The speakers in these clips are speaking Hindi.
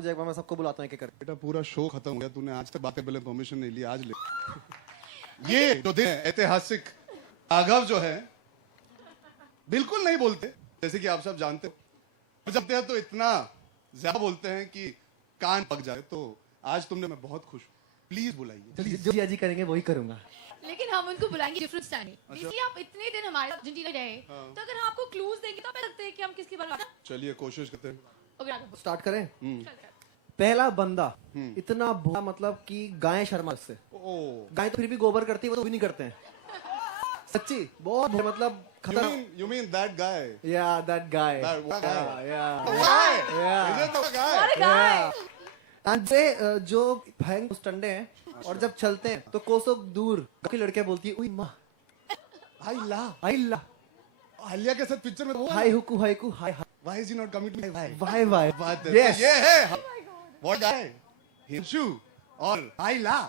मुझे एक बार, मैं सबको बुलाता हूँ एक एक करके। बेटा पूरा शो खत्म हो गया, तूने आज तक बातें पहले परमिशन नहीं ली, आज ले। ये जो दिन है ऐतिहासिक, राघव जो है बिल्कुल नहीं बोलते, जैसे कि आप सब जानते हो। जब हैं तो इतना ज्यादा बोलते हैं कि कान पक जाए। तो आज तुमने, मैं बहुत खुश हूँ, प्लीज बुलाइए। जो जिया जी करेंगे वही करूंगा। लेकिन हम उनको बुलाएंगे डिफरेंट स्टाइल। बेसिकली आप इतने दिन हमारे साथ अर्जेंटीना रहे, तो अगर हम आपको क्लूज देंगे तो आप लगते हैं कि हम किसकी बात। चलिए कोशिश करते हैं। ओके राघव, स्टार्ट करें। चल कर। पहला बंदा इतना भूखा, मतलब कि गाय शर्मा से। गाय तो फिर भी गोबर करती है, वो तो भी नहीं करते हैं। सच्ची बहुत मतलब खतरनाक। You mean that guy? Yeah, that guy. That guy. Yeah. Why? Is it the guy? What a guy! And जो भयंकर स्टंडे हैं और जब चलते हैं तो कोसों दूर की लड़कियां बोलती है, उई माँ, आई ला, आलिया के साथ पिक्चर में वो हाय हुकू हायकू हाय हाय। Why is he not coming to my why why. बात है। Yes. ये है What guy? हिंशु और आइला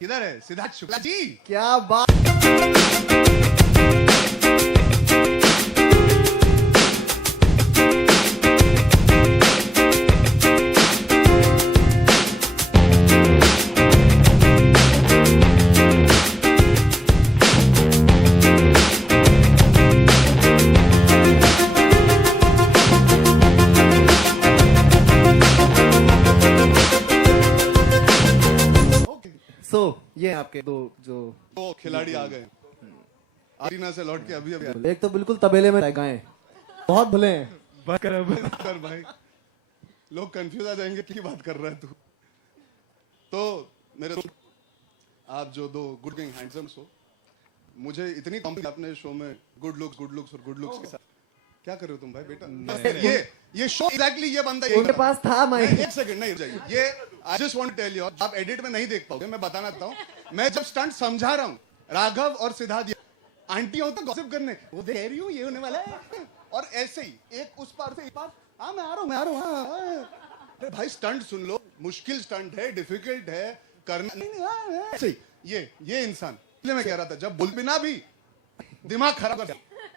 किधर है? सिद्धार्थ शुक्ला जी। क्या बात। ये आपके दो जो खिलाड़ी आ गए अरीना से लौट के अभी अभी। एक तो बिल्कुल तबेले में रह गए, बहुत भले हैं। कर भाई, लोग कंफ्यूज आ जाएंगे कि बात कर रहा है तू। तो मेरे आप जो दो गुड लुकिंग हैंडसम्स हो, मुझे इतनी कॉम्प्लीमेंट अपने शो में गुड लुक्स और गुड लुक्स के साथ। क्या कर रहे हो तुम भाई बेटा? ये शो एग्जैक्टली ये बंदा उनके पास था माइक। एक सेकंड नहीं जाइए, ये I just want to tell you, आप एडिट में नहीं देख पाओगे, मैं बताना चाहता हूँ। मैं जब स्टंट समझा रहा हूँ, राघव और सिद्धार्थ आंटी हो तो गॉसिप करने, वो कह रही हूँ ये होने वाला है, और ऐसे ही एक उस पार से एक पार, हाँ मैं आ रहा हूँ अरे भाई स्टंट सुन लो, मुश्किल स्टंट है, डिफिकल्ट है करना। नहीं ऐसे ही ये इंसान, इसलिए मैं कह रहा था जब बोल बिना भी दिमाग खराब कर,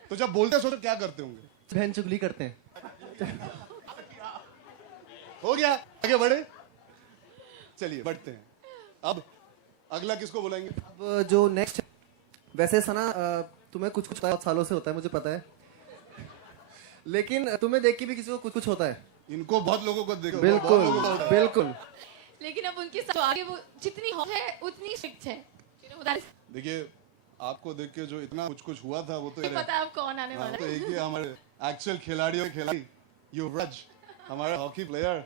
तो जब बोलते सो तो क्या करते होंगे? बहन चुगली करते हैं। हो गया, आगे बढ़े, चलिए बढ़ते हैं। अब अगला किसको बुलाएंगे? अब जो नेक्स्ट, वैसे सना तुम्हें कुछ सालों से होता है, मुझे पता है, लेकिन तुम्हें देख के भी किसी को कुछ होता है। इनको बहुत लोगों को देखो, बिल्कुल बिल्कुल। लेकिन अब उनकी जो आगे वो जितनी हॉट है उतनी स्ट्रिक्ट है। देखिए आपको देख के जो इतना कुछ हुआ था वो तो पता है अब कौन आने वाला है। तो एक ही हमारे एक्चुअल खिलाड़ी युवराज, हमारा हॉकी प्लेयर।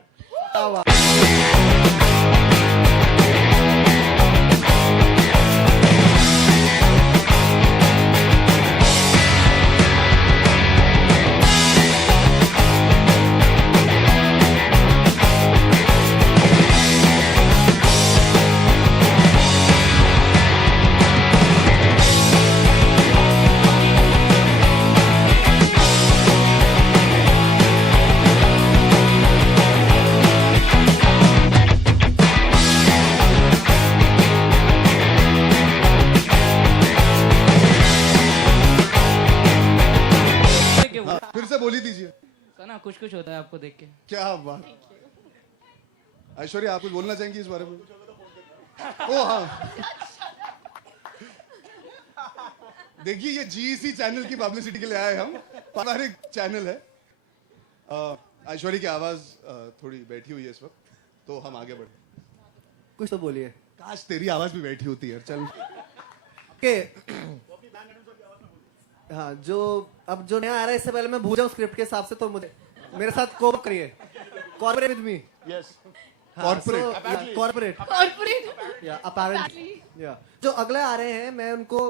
फिर से बोली दीजिए। सना कुछ होता है आपको देख के। क्या बात। ऐश्वर्या आप कुछ बोलना चाहेंगी इस बारे में? ओ हाँ, देखिए ये जीईसी चैनल की पब्लिसिटी के लिए आए हम, पारिवारिक चैनल है। ऐश्वर्या की आवाज थोड़ी बैठी हुई है इस वक्त, तो हम आगे बढ़े। कुछ तो बोलिए। काश तेरी आवाज भी बैठी होती है। चल के हाँ, जो अब जो नया आ रहा है, इससे पहले मैं भूल जाऊं स्क्रिप्ट के हिसाब से, तो मुझे मेरे साथ कोऑपरेट करिए, cooperate with me. Yes, corporate या अपेरेंटली या जो अगले आ रहे हैं, मैं उनको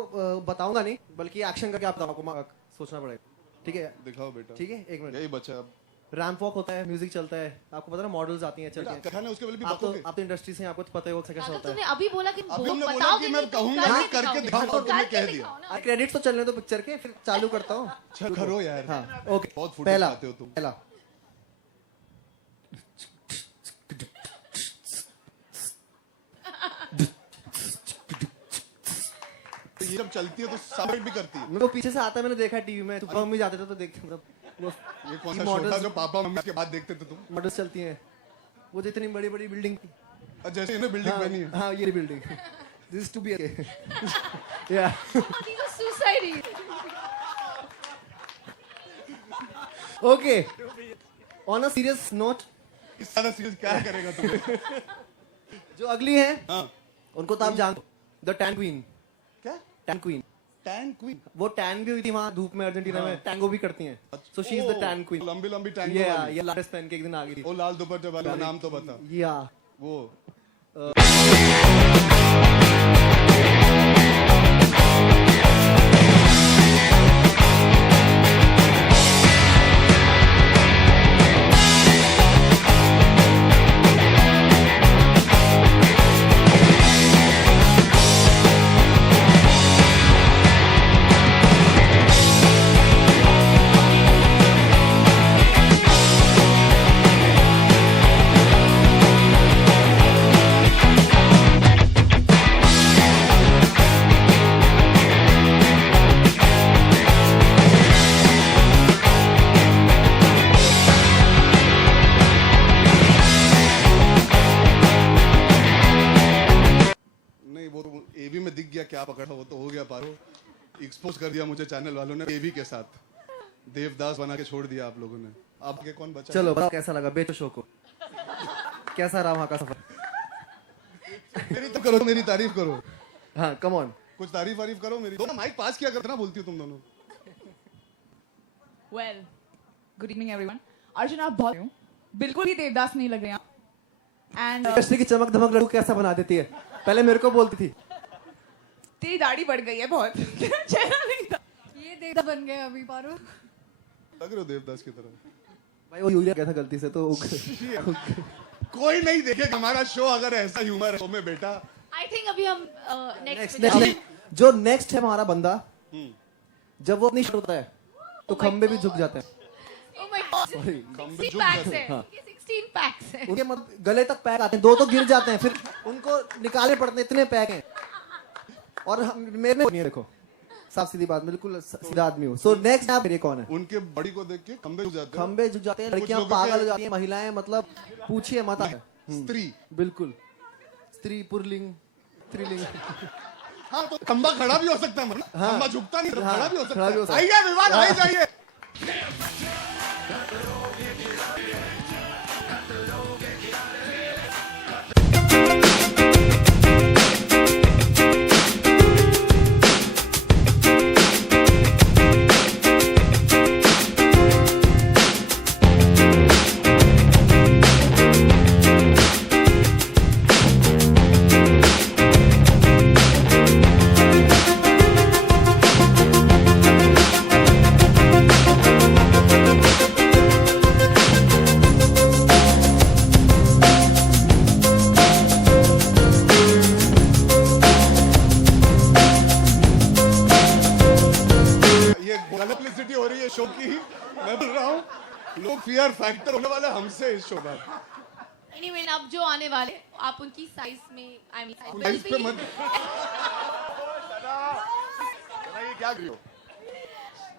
बताऊंगा नहीं, बल्कि एक्शन करके आप बताओ, सोचना पड़ेगा। ठीक है, दिखाओ बेटा। ठीक है, एक मिनट। यही बच्चा अब रैंप वॉक होता है, म्यूजिक चलता है, आपको पता है, मॉडल्स आती हैं चल के। कहानी उसके पहले भी आप बताओगे। तो इंडस्ट्री से, आपको तो पता ही होगा कैसा होता है। तुमने अभी बोला कि अभी हमने बोला बताओगे कि मैं नहीं, कहूंगा करके नहीं, करके दिखाओगे। दिखाऊंगा, तुमने करके कह दिखाओ दिया। ना। क्रेडिट तो चलने दो पिक्चर के, फिर चालू करता हूँ। चल करो यार। हाँ ओके, बहुत फुटेज पहला पाते हो तुम। पहला तो ये जब चलती है तो साउंड भी करती है। मेरे को पीछे से आता है, मैंने देखा है टीवी में, तो मम्मी जाते थे तो देखते, मतलब ये कौन सा शो था जो पापा मम्मी के बाद देखते थे तुम? मॉडल्स चलती हैं। वो जितनी बड़ी बड़ी बिल्डिंग थी। जैसे इन्हें बिल्डिंग बनी है। हाँ ये बिल्डिंग दिस टू बी या These are suicide. Okay on a serious note इस सारा सीरीज क्या करेगा तू? जो अगली है हाँ उनको तो आप जानते हो, द टैन क्वीन। क्या? Tan queen, tan queen. वो टैन भी हुई थी वहां धूप में अर्जेंटीना में, टैंगो भी करती हैं, so she is the tan queen. लंबी लंबी टैंगो ये वाली। ये लाटेस्ट पहन के एक दिन आ गई थी। वो लाल दुपट्टे वाला नाम तो बता। या वो नहीं, वो एवी में दिख गया क्या पकड़ा, वो तो हो गया पारो। एक्सपोज कर दिया मुझे चैनल वालों ने एवी के साथ। देवदास बना के छोड़ दिया आप लोगों ने। आपके कौन बचा? चलो बताओ कैसा लगा बेचो शो को, कैसा रहा वहां का सफर? मेरी तो करो, मेरी तारीफ करो। हाँ कम ऑन। कुछ तारीफ वारीफ करो मेरी। दोनों माइक पास किया करते ना, बोलती हो तुम दोनों। Well, good evening everyone. Arjun आप बहुत हो, बिल्कुल भी देवदास नहीं लग रहे आप। And इंडस्ट्री की चमक धमक लड़ू कैसा बना देती है, पहले मेरे को बोलती थी। तेरी दाढ़ी बढ़ गई है बहुत, चेहरा नहीं था। ये देवता बन गए अभी पारो। लग रहे हो देवदास की तरह। भाई वो यूरिया गया था गलती से तो कोई नहीं देखेगा हमारा शो अगर ऐसा ह्यूमर है में बेटा। I think अभी हम नेक्स्ट नेक्स्ट जो नेक्स्ट है हमारा बंदा, जब वो अपनी शूट होता है तो खंबे भी झुक जाते हैं। Oh my God. Sorry. 16 packs है। हाँ। ये 16 packs है। उनके गले तक पैक आते हैं, दो तो गिर जाते हैं, फिर उनको निकालने पड़ते हैं, इतने पैक हैं। और मेरे में नहीं है, देखो साफ सीधी बात, बिल्कुल सीधा आदमी हूँ। सो नेक्स्ट आप मेरे कौन है? उनके बॉडी को देख के खंबे झुक जाते हैं। खंबे झुक जाते हैं, कुछ लड़कियां लोगों पागल के- हो जाती हैं, महिलाएं मतलब पूछिए मत। स्त्री। बिल्कुल स्त्री पुरलिंग स्त्रीलिंग। हाँ तो खंबा खड़ा भी हो सकता है, मतलब हाँ। खंबा झुकता नहीं, हाँ, खड़ा भी हो खड़ा भी हो सकता सकता है। आइए विवाद, आइए जाइए। ये गलत पब्लिसिटी हो रही है शो की। मैं बोल रहा हूँ लोग फियर फैक्टर होने वाले हमसे इस शो पर। Anyway, अब जो आने वाले आप उनकी साइज में I mean size लाइफ पे मत। ये क्या करियो?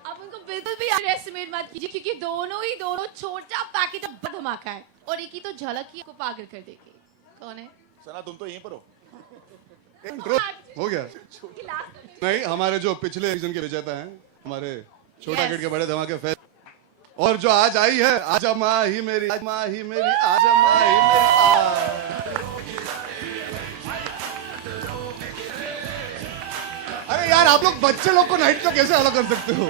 आप उनको बिल्कुल भी अंडरएस्टिमेट मत कीजिए, क्योंकि दोनों छोटा पैकेट अब धमाका है और एक ही तो झलक ही आपको पागल कर देगी। कौन है? सना तुम तो यहीं पर हो। कंट्रोल हो गया। नहीं, हमारे जो पिछले सीजन के विजेता हैं, हमारे छोटा Yes. किड के बड़े धमाके फेस्ट, और जो आज आई है, आज माँ ही मेरी, आज माँ ही मेरी, आज माँ ही मेरी। अरे यार आप लोग बच्चे लोग को नाइट को कैसे अलग कर सकते हो?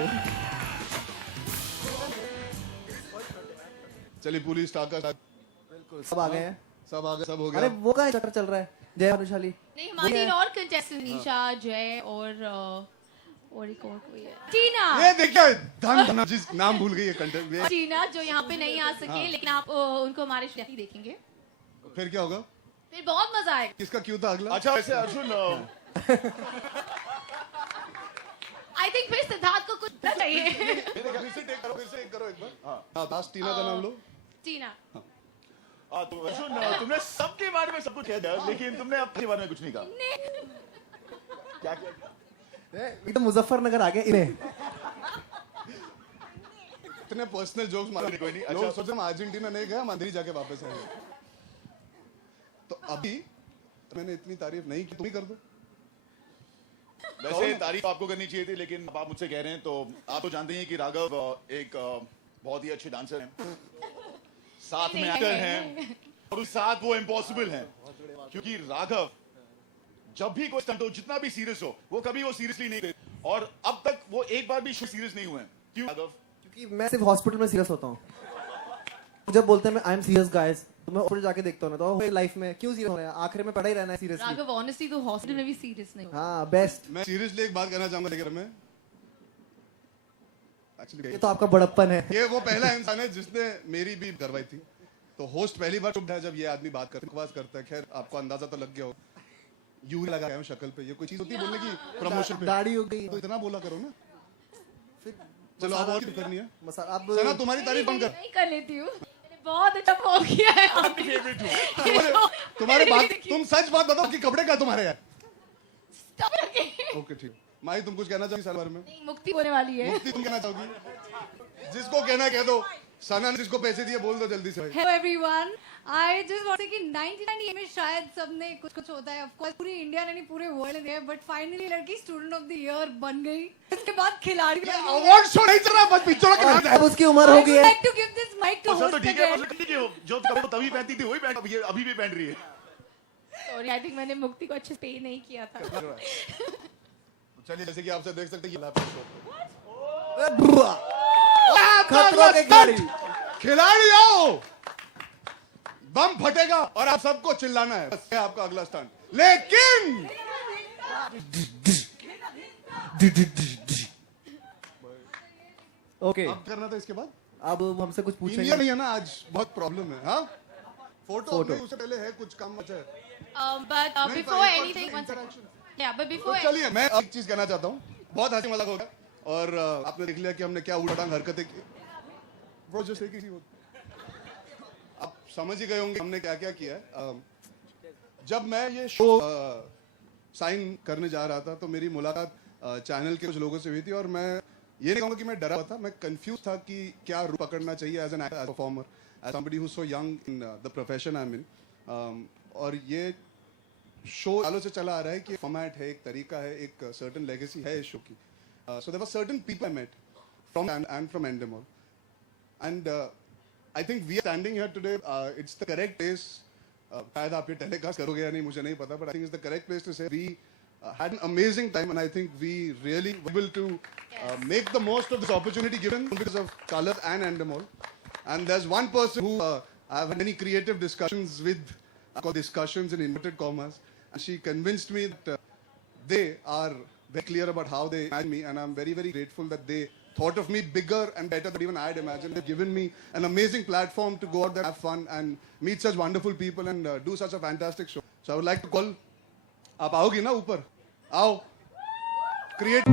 चलिए पुलिस स्टार का साथ, बिल्कुल सब आ गए हैं। सब आ गए, सब हो अरे गया। वो कहाँ चक्कर चल रहा है? जय अनुशाली नहीं, हमारी तीन और कंटेस्टेंट निशा, जय और एक और कोई है, टीना। ये देखिए धन जिस नाम भूल गई है कंटेंट। टीना जो यहाँ पे नहीं आ सके, लेकिन आप उनको हमारे शो में देखेंगे, फिर क्या होगा? फिर बहुत मजा आएगा। किसका क्यों था अगला? अच्छा वैसे अर्जुन आई थिंक फिर सिद्धार्थ को कुछ चाहिए। फिर से टेक करो, फिर से एक करो एक बार। हाँ लास्ट टीना का नाम लो। टीना। तुम अर्जुन तुमने सबके बारे में सब कुछ कह दिया, लेकिन तुमने अपने बारे में कुछ नहीं कहा। क्या क्या? ये तो मुजफ्फरनगर आ गया इन्हें। इतने पर्सनल जोक्स मारे। कोई नहीं, लोग अच्छा। सोचे हम अर्जेंटीना नहीं गए, हम अंदर ही जाके वापस आए। अभी तो मैंने इतनी तारीफ नहीं की, तुम ही कर दो। वैसे तारीफ आपको करनी चाहिए थी, लेकिन अब आप मुझसे कह रहे हैं तो आप तो जानते हैं कि राघव एक बहुत ही अच्छे डांसर हैं, साथ में एक्टर हैं, और उस साथ वो इम्पॉसिबल हैं, क्योंकि राघव जब भी कोई स्टंट हो, जितना भी सीरियस हो, वो कभी वो सीरियसली नहीं लेते, और अब तक वो एक बार भी सीरियस नहीं हुए हैं। क्यों राघव? क्योंकि मैं सिर्फ हॉस्पिटल में सीरियस होता हूँ। जब बोलते हैं मैं आई एम सीरियस गाइस, तो मैं हॉस्पिटल जाके देखता हूँ ना, तो लाइफ में क्यों सीरियस होना है, आखिर में पढ़ा ही रहना है सीरियसली। राघव ऑनेस्टली तो हॉस्पिटल में भी सीरियस नहीं हो। हाँ बेस्ट। मैं सीरियसली एक बात कहना चाहूंगा, लेकिन मैं ये एक्चुअली तो आपका बड़प्पन है। ये वो पहला इंसान है जिसने मेरी भी करवाई थी। तो होस्ट पहली बार चुप है जब ये आदमी बात करता है, बकवास करता है। खैर आपको अंदाजा तो लग गया हो, यूं ही लगा है शक्ल पे। ये कोई चीज होती है बोलने की प्रमोशन पे? दाढ़ी हो गई तो इतना बोला करो ना। फिर चलो अब और करनी है। मसाला अब सना तुम्हारी तारीफ बंद कर। नहीं कर लेती हूँ, बहुत अच्छा हो गया है आपने। फेवरेट हूँ। तुम्हारे बात, तुम सच बात बताओ कि कपड़े का तुम्हारे यार। Stop रखें। ओके ठीक। माही तुम कुछ कहना चाहोगी साल भर में? नहीं, मुक्ति होने वाली है। मुक्ति तुम कहना चाहोगी? जिसको कहना कह दो। सना ने जिसको पैसे दिए बोल दो जल्दी से भाई। Hello everyone, I just want to say कि 1998 में शायद सबने कुछ कुछ होता है, ऑफ कोर्स पूरी इंडिया ने नहीं पूरे वर्ल्ड ने, बट फाइनली लड़की स्टूडेंट ऑफ द ईयर बन गई। उसके बाद खिलाड़ी बन गई। अवार्ड शो नहीं चल रहा, बस पिक्चरों के नाम अब उसकी उम्र हो गई है। Like to give this mic to अच्छा, तो होस्ट ठीक है, अगेन। मतलब ठीक है, जो कपड़े तभी पहनती थी वही पहन, अभी भी पहन रही है। सॉरी, आई थिंक मैंने मुक्ति को अच्छे से पे नहीं किया था। चलिए जैसे कि आपसे देख सकते हैं ये लैपटॉप खतरों के खिलाड़ी। खिलाड़ी आओ, बम फटेगा और आप सबको चिल्लाना है, बस ये आपका अगला स्टंट। लेकिन ओके अब करना था इसके बाद। अब हमसे कुछ इंडिया पूछेंगे। नहीं है ना आज, बहुत प्रॉब्लम है। हाँ फोटो नहीं, उससे पहले है कुछ काम बचा है। But नहीं, before पर- anything, one second. interaction। Yeah, but तो before चलिए मैं एक चीज कहना चाहता हूँ, बहुत हंसी मजाक हो गया और आपने देख लिया कि हमने क्या उड़ाटांग हरकतें की। ब्रो जस्ट एक ही चीज, आप समझ ही गए होंगे हमने क्या क्या किया है। जब मैं ये शो साइन करने जा रहा था तो मेरी मुलाकात चैनल के कुछ लोगों से हुई थी, और मैं ये नहीं कहूँगा कि मैं डरा हुआ था, मैं कंफ्यूज था कि क्या रूप पकड़ना चाहिए as an performer, as somebody who so young in the profession I mean. और ये शो सालों से चला आ रहा है कि फॉर्मेट है, एक तरीका है, एक सर्टेन लेगेसी है इस शो की। So there were certain people I met from and from Endemol, and I think we are standing here today, it's the correct place. शायद आप ये टेलीकास्ट करोगे या नहीं मुझे नहीं पता, but I think it's the correct place to say we had an amazing time, and I think we really were able to make the most of this opportunity given because of Khaled and Endemol. And there's one person who I've had many creative discussions with, called discussions in inverted commas, and she convinced me that they are very clear about how they imagine me, and I'm very, very grateful that they thought of me bigger and better than even I had imagined. They've given me an amazing platform to go out there, have fun, and meet such wonderful people and do such a fantastic show. So I would like to call, आप आओगी ना ऊपर? आओ, क्रिएट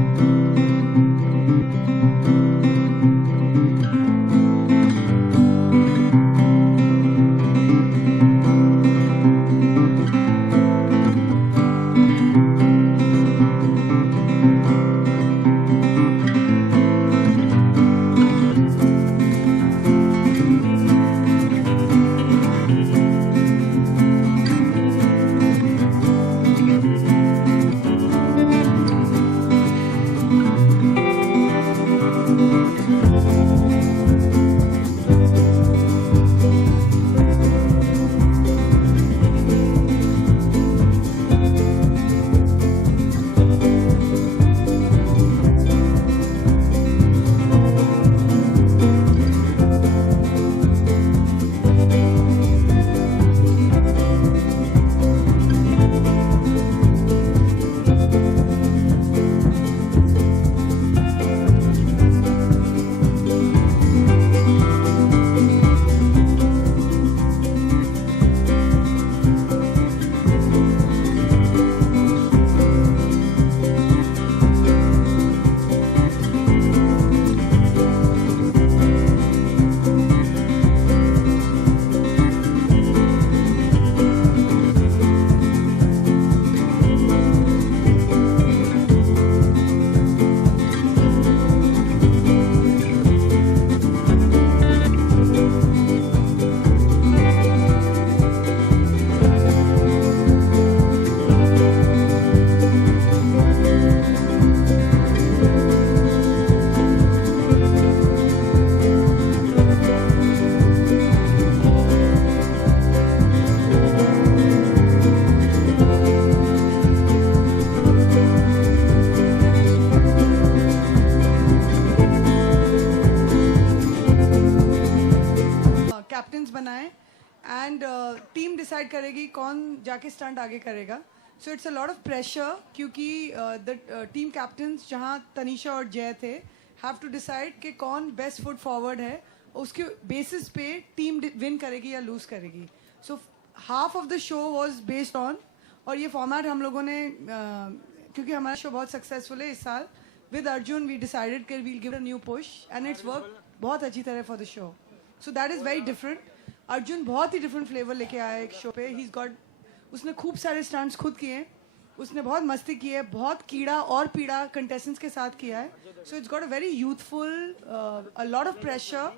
टीम डिसाइड करेगी कौन जाके स्टंट आगे करेगा. So it's a lot of pressure क्योंकि द टीम कैप्टन्स जहाँ तनीषा और जय थे हैव टू डिसाइड कि कौन बेस्ट फुट फॉरवर्ड है. उसके बेसिस पे टीम विन करेगी या लूज करेगी. So half of the show was based on, और ये फॉर्मेट हम लोगों ने क्योंकि हमारा शो बहुत सक्सेसफुल है इस साल, विद अर्जुन वी डिसाइडेड कि we'll give a new push and it's work बहुत अच्छी तरह for the show. So that is very different. Arjun बहुत ही डिफरेंट फ्लेवर लेके आया एक शो पे. ही इज गॉट, उसने खूब सारे स्टंट्स खुद किए, उसने बहुत मस्ती की है, बहुत कीड़ा और पीड़ा कंटेस्टेंट्स के साथ किया है. So it's got a very youthful, a lot of pressure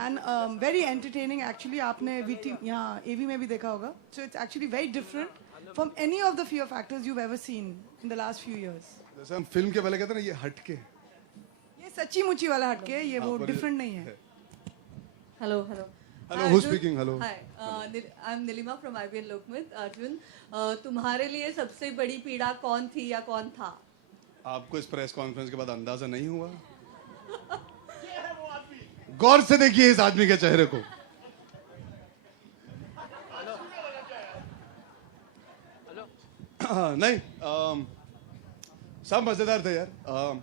and very entertaining. Actually आपने वीटी यहाँ एवी में भी देखा होगा. So it's actually very different from any of the fear factors you've ever seen in the last few years. जैसे हम फिल्म के पहले कहते हैं ना, ये हटके. ये सच्ची मुची वाला हटके है, ये वो डिफरेंट नहीं है. Hello, hello. Hello, Hi, who's Arjun. speaking? Hello. Hi, I'm Nilima from IBN Lokmit. Arjun, तुम्हारे लिए सबसे बड़ी पीड़ा कौन थी या कौन था? आपको इस प्रेस कॉन्फ्रेंस के बाद अंदाजा नहीं हुआ? गौर से देखिए इस आदमी के चेहरे को. नहीं, सब मजेदार थे यार.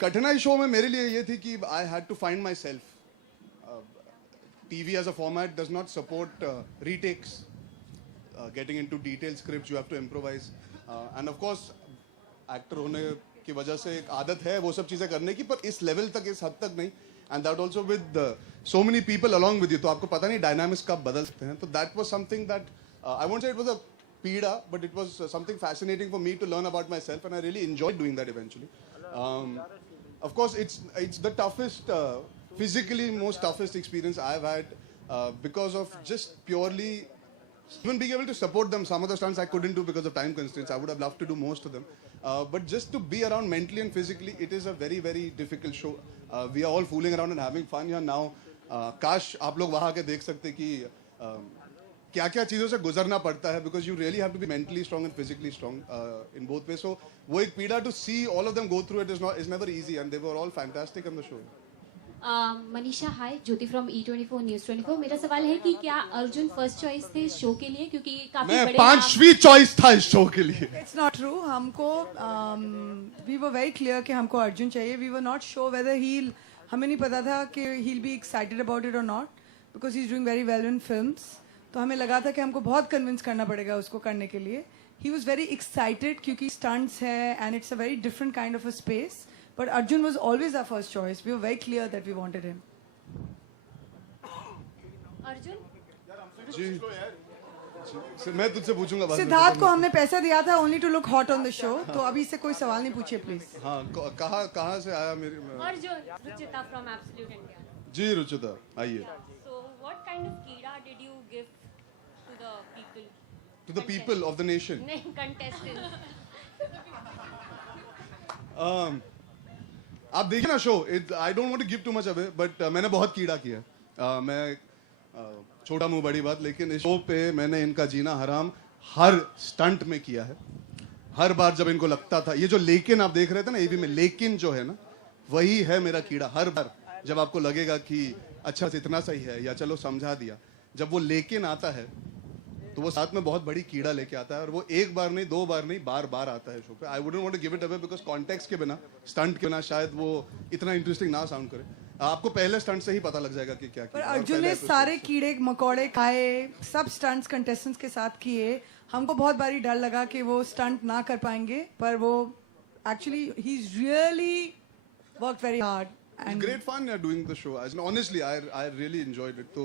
कठिनाई शो में मेरे लिए ये थी कि I had to find myself. TV as a format does not support retakes, getting into detailed scripts. You have to improvise, and of course actor होने की वजह से एक आदत है वो सब चीजें करने की, पर इस लेवल तक, इस हद तक नहीं. and that also with so many people along with you, तो आपको पता नहीं dynamics कब बदल सकते हैं. तो that was something that I won't say it was a पीड़ा, but it was something fascinating for me to learn about myself, and I really enjoyed doing that eventually. Of course it's the toughest, physically most toughest experience I've had, because of just purely even being able to support them. Some of the stunts I couldn't do because of time constraints. I would have loved to do most of them, but just to be around mentally and physically, it is a very very difficult show. We are all fooling around and having fun here now. काश आप लोग वहाँ के देख सकते कि क्या क्या चीज़ों से गुजरना पड़ता है, because you really have to be mentally strong and physically strong in both ways. So वो एक पीड़ा, to see all of them go through it is never easy, and they were all fantastic on the show. Manisha, hi, Jyoti from E24 news 24. मेरा सवाल है कि क्या अर्जुन फर्स्ट चॉइस थे इस शो के लिए, क्योंकि काफी मैं बड़े 5वीं चॉइस था इस शो के लिए. It's not true. हमको we were very clear कि हमको अर्जुन चाहिए. We were not sure whether हमें नहीं पता था कि he'll be excited about it or not, because he's doing very well in films. तो हमें लगा था कि हमको बहुत कन्विंस करना पड़ेगा उसको करने के लिए. He was very excited क्योंकि stunts है and it's a very different kind of a space. But Arjun was always our first choice. We were very clear that we wanted him. Arjun, जी, मैं तुझसे पूछूंगा बाद में. सिद्धार्थ को हमने पैसा दिया था only to look hot on the show. तो अभी से कोई सवाल नहीं पूछिए please. हाँ, कहाँ से आया मेरी? Arjun, Ruchita from absolute India. Ji Ruchita, आइए. So what kind of कीड़ा did you give to the people? To the people of the nation. नहीं, contestants. आप देखिए ना show. I don't want to give too much away, but मैंने बहुत कीड़ा किया. मैं छोटा मुंह बड़ी बात, लेकिन इस शो पे मैंने इनका जीना हराम हर स्टंट में किया है. हर बार जब इनको लगता था, ये जो लेकिन आप देख रहे थे ना एवी में, लेकिन जो है ना, वही है मेरा कीड़ा. हर बार जब आपको लगेगा कि अच्छा इतना सही है या चलो समझा दिया, जब वो लेकिन आता है तो वो साथ में बहुत बड़ी कीड़ा लेके आता है, और वो एक बार नहीं, दो बार नहीं, बार बार आता है शो पे. I wouldn't want to give it away because context के बिना, स्टंट के बिना शायद वो इतना इंटरेस्टिंग ना साउंड करे. आपको पहले स्टंट से ही पता लग जाएगा कि क्या पर किया. अर्जुन ने सारे कीड़े मकोड़े खाए, सब स्टंट्स कंटेस्टेंट्स के साथ किए. हमको बहुत बारी डर लगा कि वो स्टंट ना कर पाएंगे, पर वो actually he is really work very hard. It's great fun doing the show. Honestly, I really enjoyed it. तो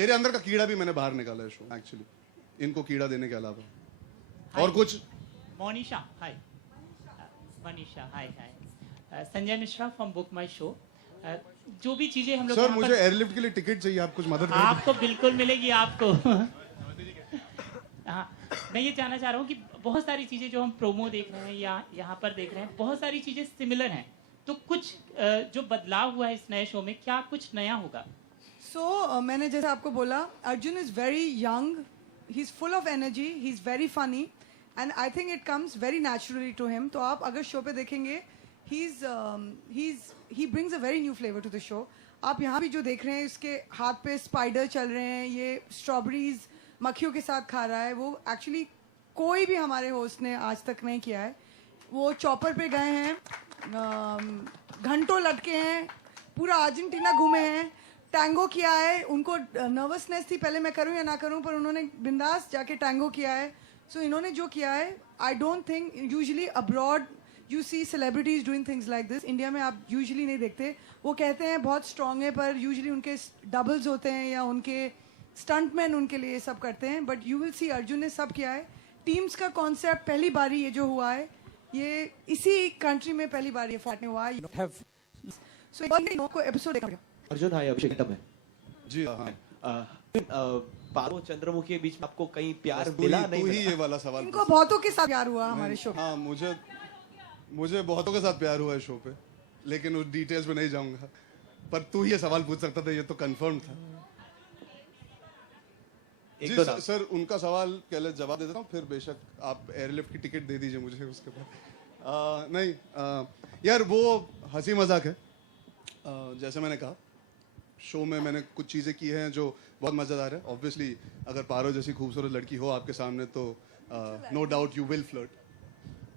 मेरे अंदर का कीड़ा भी मैंने बाहर निकाला है शो एक्चुअली, इनको कीड़ा देने के अलावा. और कुछ? Monisha, hi. Manisha, hi hi. Sanjay Mishra from Book My Show. जो भी चीजें हम लोग सर, मुझे एयरलिफ्ट के लिए टिकट चाहिए, आप कुछ मदद करें. आपको बिल्कुल मिलेगी आपको. हाँ, मैं ये जानना चाह रहा हूँ कि बहुत सारी चीजें जो हम प्रोमो देख रहे हैं या यहाँ पर देख रहे हैं, बहुत सारी चीजें सिमिलर हैं, तो कुछ जो बदलाव हुआ है इस नए शो में, क्या कुछ नया होगा? मैंने जैसे आपको बोला, Arjun is very young, he is full of energy, he is very funny, and I think it comes very naturally to him. तो आप अगर शो पे देखेंगे, he brings a very new flavor to the show. आप यहाँ भी जो देख रहे हैं इसके हाथ पे स्पाइडर चल रहे हैं, ये स्ट्रॉबेरीज मक्खियों के साथ खा रहा है, वो एक्चुअली कोई भी हमारे होस्ट ने आज तक नहीं किया है। वो चॉपर पे गए हैं, घंटों लटके हैं, पूरा अर्जेंटीना घूमे हैं, टैंगो किया है। उनको नर्वसनेस थी पहले मैं करूं या ना करूं, पर उन्होंने बिंदास जाके टैंगो किया है। सो इन्होंने जो किया है, I don't think usually abroad you see celebrities doing things like this. India में आप यूजुअली नहीं देखते। वो कहते हैं बहुत स्ट्रांग है, पर यूजुअली उनके डबल्स होते हैं या उनके स्टंटमैन उनके लिए सब करते हैं। But you will see Arjun ने सब किया है। टीम्स का कॉन्सेप्ट पहली बारी ये जो हुआ है, ये इसी कंट्री में पहली बार ये फॉर्ट में हुआ है। सो को एपिसोड देखा अर्जुन, हाय, अभिषेक एकदम है जी हाँ। पारो चंद्रमुखी के बीच में आपको कहीं प्यार बस मिला तू नहीं ही मिला? ये वाला सवाल इनको बहुतों के साथ प्यार हुआ हमारे शो। हाँ, मुझे बहुतों के साथ प्यार हुआ है शो पे, लेकिन उस डिटेल्स में नहीं जाऊंगा। पर तू ही ये सवाल पूछ सकता था, ये तो कंफर्म था। जी सर, उनका सवाल पहले जवाब दे देता हूँ, फिर बेशक आप एयरलिफ्ट की टिकट दे दीजिए मुझे उसके बाद। नहीं यार, वो हंसी मजाक है। जैसे मैंने कहा, शो में मैंने कुछ चीज़ें की हैं जो बहुत मज़ेदार है। ऑब्वियसली अगर पारो जैसी खूबसूरत लड़की हो आपके सामने तो no doubt you will flirt.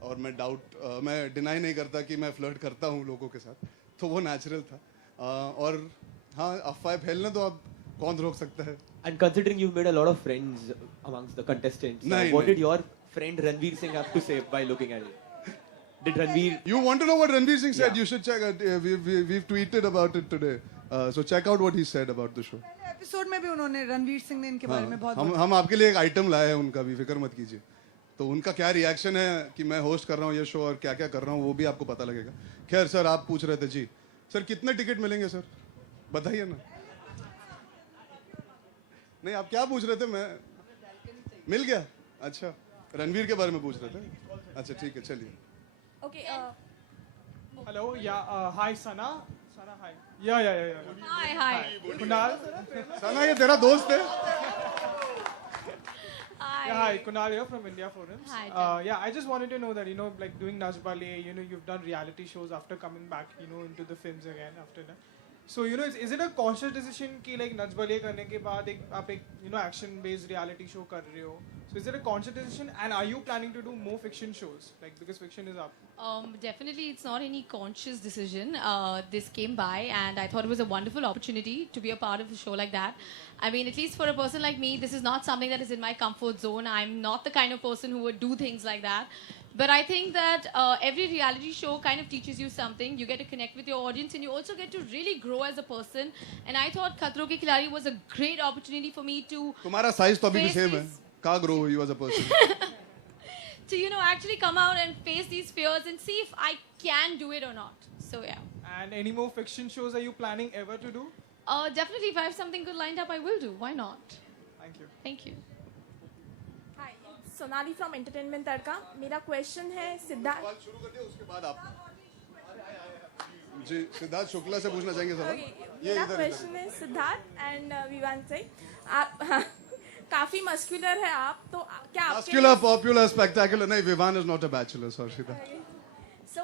और मैं डिनाई नहीं करता कि मैं फ्लर्ट करता हूँ लोगों के साथ, तो वो नेचुरल था। और हाँ, अफवाह फैलने तो अब कौन रोक सकता है। And considering you've made a lot of friends amongst the contestants, what did your friend Ranveer Singh have to say by looking at it? Did Ranveer... You want to know what Ranveer Singh said? Yeah. You should check it. We've tweeted about it today. So check out what he said about the show. पहले एपिसोड में भी उन्होंने रणवीर सिंह ने इनके बारे में बहुत हम आपके लिए एक आइटम लाए हैं उनका भी, फिक्र मत कीजिए। तो उनका क्या रिएक्शन है कि मैं होस्ट कर रहा हूँ ये शो और क्या क्या कर रहा हूँ, वो भी आपको पता लगेगा। खैर सर, आप पूछ रहे थे जी, सर कितने टिकट मिलेंगे सर, बताइए ना। नहीं, आप क्या पूछ रहे थे? मैं मिल गया। अच्छा, रणवीर के बारे में पूछ रहे थे। अच्छा ठीक है, चलिए। Okay. Hello. Yeah. Hi, Sana. Sana, hi. Yeah. Hi. Kunal. सना, ये तेरा दोस्त है? Yeah, hi. Kunal here from India Forums. Hi, yeah, I just wanted to know that, like doing Nach Ballet, you've done reality shows after coming back, into the films again after that. So, is it a conscious decision कि like Nach Ballet करने के बाद आप एक action based reality show कर रहे हो? So is it a conscious decision, and are you planning to do more fiction shows, like because fiction is up? Definitely, it's not any conscious decision. This came by, and I thought it was a wonderful opportunity to be a part of a show like that. I mean, at least for a person like me, this is not something that is in my comfort zone. I'm not the kind of person who would do things like that. But I think that every reality show kind of teaches you something. You get to connect with your audience, and you also get to really grow as a person. And I thought Khatron Ke Khiladi was a great opportunity for me to. तुम्हारा साइज तो अभी भी सेम है। कहाँ grow you as a person? To actually come out and face these fears and see if I can do it or not. So yeah. And any more fiction shows are you planning ever to do? Definitely, if I have something good lined up, I will do. Why not? Thank you. Thank you. Hi, Sonali from Entertainment Tadka. मेरा question है सिद्धार्थ. सवाल शुरू कर दिया, उसके बाद आप जी सिद्धार्थ शुक्ला से पूछना चाहेंगे सवाल। मेरा question है सिद्धार्थ and विवान से. आप काफी मस्कुलर है आप, तो क्या आपके मस्कुलर, पॉपुलर, स्पेक्टेकुलर नहीं, Vivaan is not a bachelor, sorry सीधा। सो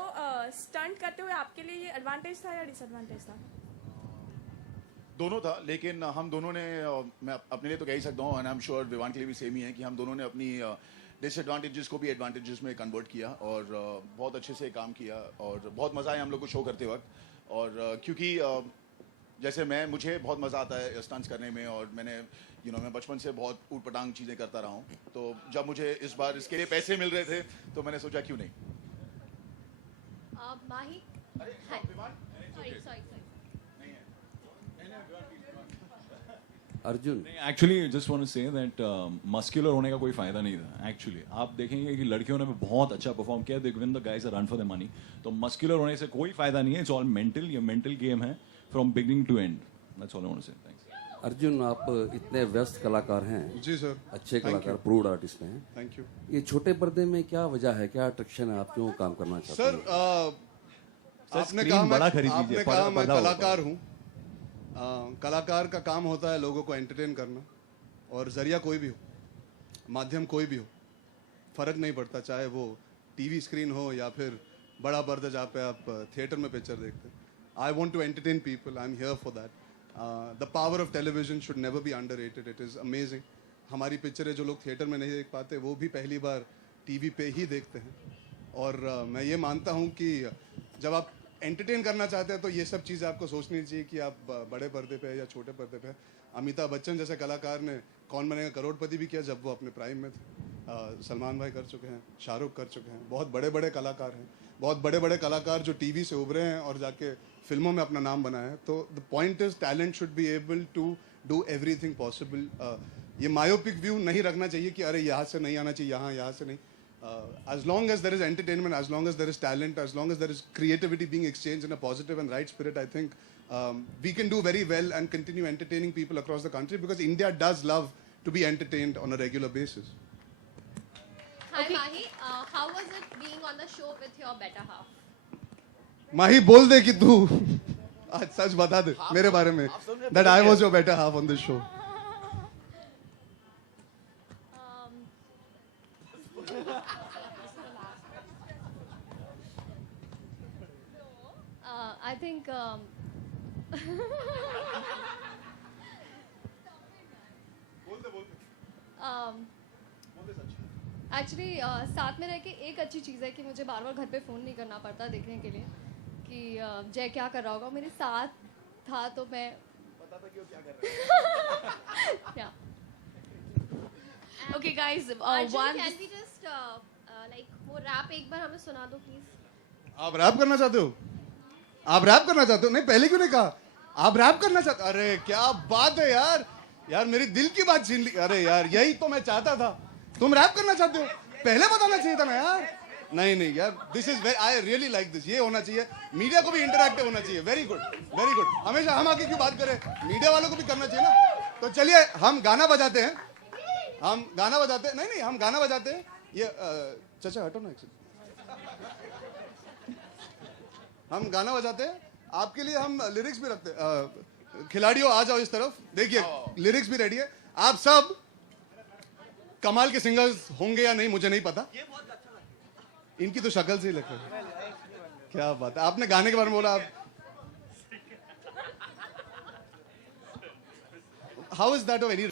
स्टंट करते हुए आपके लिए ये एडवांटेज था या डिसएडवांटेज था? दोनों था, लेकिन हम दोनों ने मैं अपने लिए तो कह ही सकता हूँ, and I am sure Vivaan के लिए भी सेम ही है कि हम दोनों ने अपनी डिसएडवांटेजेस को भी एडवांटेजेस में कन्वर्ट किया और बहुत अच्छे से काम किया और बहुत मज़ा आया हम लोग को शो करते वक्त। और क्योंकि जैसे मुझे बहुत मज़ा आता है स्टंट्स करने में, और मैंने मैं बचपन से बहुत ऊट पटांग चीज़ें करता रहा हूँ, तो जब मुझे इस बार इसके लिए पैसे मिल रहे थे तो मैंने सोचा क्यों नहीं। Mahi? Sorry. Arjun, actually just want to say that muscular होने का कोई फायदा नहीं था। एक्चुअली आप देखेंगे कि लड़कियों ने बहुत अच्छा परफॉर्म किया, they win the guys are run for the money. तो मस्कुलर होने से कोई फायदा नहीं है, इट्स ऑल मेंटल। ये मेंटल गेम है from beginning to end. That's all I want to say. Thanks. Arjun, आप इतने व्यस्त कलाकार हैं। जी सर। अच्छे कलाकार, प्रूव्ड आर्टिस्ट हैं। Thank you. ये छोटे पर्दे में क्या वजह है, क्या अट्रैक्शन है, आप क्यों काम करना चाहते हैं? सर, आपने कहा मैं कलाकार हूँ। कलाकार का काम होता है लोगों को एंटरटेन करना, और जरिया कोई भी हो, माध्यम कोई भी हो, फर्क नहीं पड़ता, चाहे वो टीवी स्क्रीन हो या फिर बड़ा पर्दा जहाँ पे आप थिएटर में पिक्चर देखते हैं। I want to entertain people. I'm here for that. The power of television should never be underrated. It is amazing. हमारी पिक्चरें जो लोग थिएटर में नहीं देख पाते वो भी पहली बार टीवी पे ही देखते हैं. और मैं ये मानता हूँ कि जब आप एंटरटेन करना चाहते हैं तो ये सब चीज़ें आपको सोचनी चाहिए कि आप बड़े पर्दे पे या छोटे पर्दे पे. अमिताभ बच्चन जैसे कलाकार ने कौन बनेगा करोड़पति भी किया जब वो अपने प्राइम में थे. सलमान भाई कर चुके हैं, शाहरुख कर चुके हैं. बहुत बड़े बड़े कलाकार हैं, बहुत बड़े बड़े कलाकार जो टीवी से उभरे हैं और जाके फिल्मों में अपना नाम बनाया है. तो the point is talent should be able to do everything possible. ये मायोपिक व्यू नहीं रखना चाहिए कि अरे यहाँ से नहीं आना चाहिए, यहाँ से नहीं. As long as there is entertainment, as long as there is talent, as long as there is creativity being exchanged in a positive and right spirit, I think we can do very well and continue entertaining people across the country because India does love to be entertained on a regular basis. Hi Mahi, how was it being on the show with your better half? माही बोल दे कि तू आज सच बता दे मेरे बारे में that I was your better half on this show. I think actually साथ में रह के एक अच्छी चीज़ है कि मुझे बार बार घर पे फ़ोन नहीं करना पड़ता देखने के लिए कि जय क्या कर रहा होगा. मेरे साथ था तो मैं पता था कि वो क्या कर रहा है. Okay, guys. Arjun, can we just like वो रैप एक बार हमें सुना दो प्लीज. आप रैप करना चाहते हो? आप रैप करना चाहते हो? नहीं पहले क्यों नहीं कहा? आप रैप करना चाहते? अरे क्या बात है यार. यार मेरी दिल की बात छीन ली. अरे यार यही तो मैं चाहता था. तुम रैप करना चाहते हो? पहले बताना चाहिए था ना यार. नहीं यार this is I really like this. ये होना चाहिए. मीडिया को भी इंटरैक्टिव होना चाहिए. Very good very good. हमेशा हम आके क्यों बात करें? मीडिया वालों को भी करना चाहिए ना. तो चलिए हम गाना बजाते हैं. हम गाना बजाते हैं. नहीं हम गाना बजाते हैं. ये चाचा हटो ना. हम गाना बजाते हैं. आपके लिए हम लिरिक्स भी रखते हैं. खिलाड़ियों आ जाओ इस तरफ. देखिए लिरिक्स भी रेडी है. आप सब कमाल के सिंगर्स होंगे या नहीं मुझे नहीं पता. इनकी तो शक्ल से ही लगता है. क्या बात है. आपने गाने के बारे में बोला. आप how is that of any